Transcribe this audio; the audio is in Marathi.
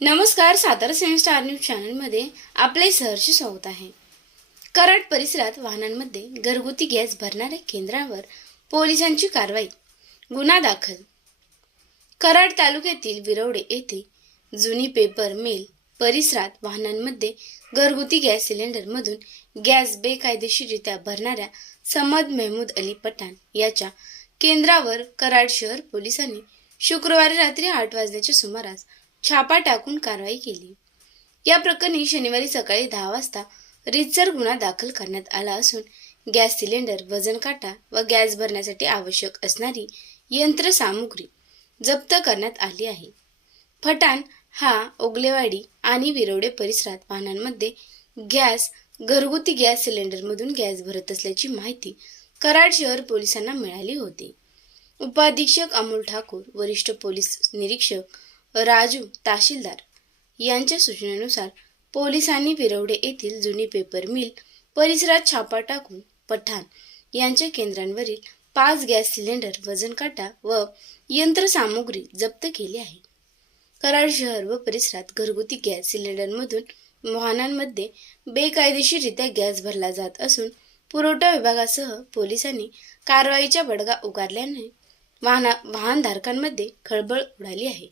नमस्कार सातारा सेवन स्टार न्यूज चॅनलमध्ये आपले सहर्ष स्वागत आहे. कराड परिसरात वाहनांमध्ये घरगुती गॅस भरणाऱ्या केंद्रावर पोलिसांची कारवाई. गुन्हा दाखल. कराड तालुक्यातील विरवडे येथे जुनी पेपर मिल परिसरात वाहनांमध्ये घरगुती गॅस सिलेंडरमधून गॅस बेकायदेशीररित्या भरणाऱ्या समद मेहमूद अली पठाण याच्या केंद्रावर कराड शहर पोलिसांनी शुक्रवारी रात्री आठ वाजण्याच्या सुमारास छापा टाकून कारवाई केली. या प्रकरणी शनिवारी सकाळी दहा वाजता रितसर गुन्हा दाखल करण्यात आला असून गॅस सिलेंडर वजन काटा व गॅस भरण्यासाठी आवश्यक असणारी यंत्रसामुग्री जप्त करण्यात आली आहे. फटाण हा ओगलेवाडी आणि विरवडे परिसरात वाहनांमध्ये गॅस घरगुती गॅस सिलेंडरमधून गॅस भरत असल्याची माहिती कराड शहर पोलिसांना मिळाली होती. उपाधीक्षक अमोल ठाकूर वरिष्ठ पोलीस निरीक्षक राजू तहसीलदार यांच्या सूचनेनुसार पोलिसांनी विरवडे येथील जुनी पेपर मिल परिसरात छापा टाकून पठाण यांच्या केंद्रांवरील पाच गॅस सिलेंडर वजन काटा व यंत्रसामुग्री जप्त केली आहे. कराड शहर व परिसरात घरगुती गॅस सिलेंडरमधून वाहनांमध्ये बेकायदेशीररित्या गॅस भरला जात असून पुरवठा विभागासह पोलिसांनी कारवाईच्या बडगा उगारल्याने वाहना वाहनधारकांमध्ये खळबळ उडाली आहे.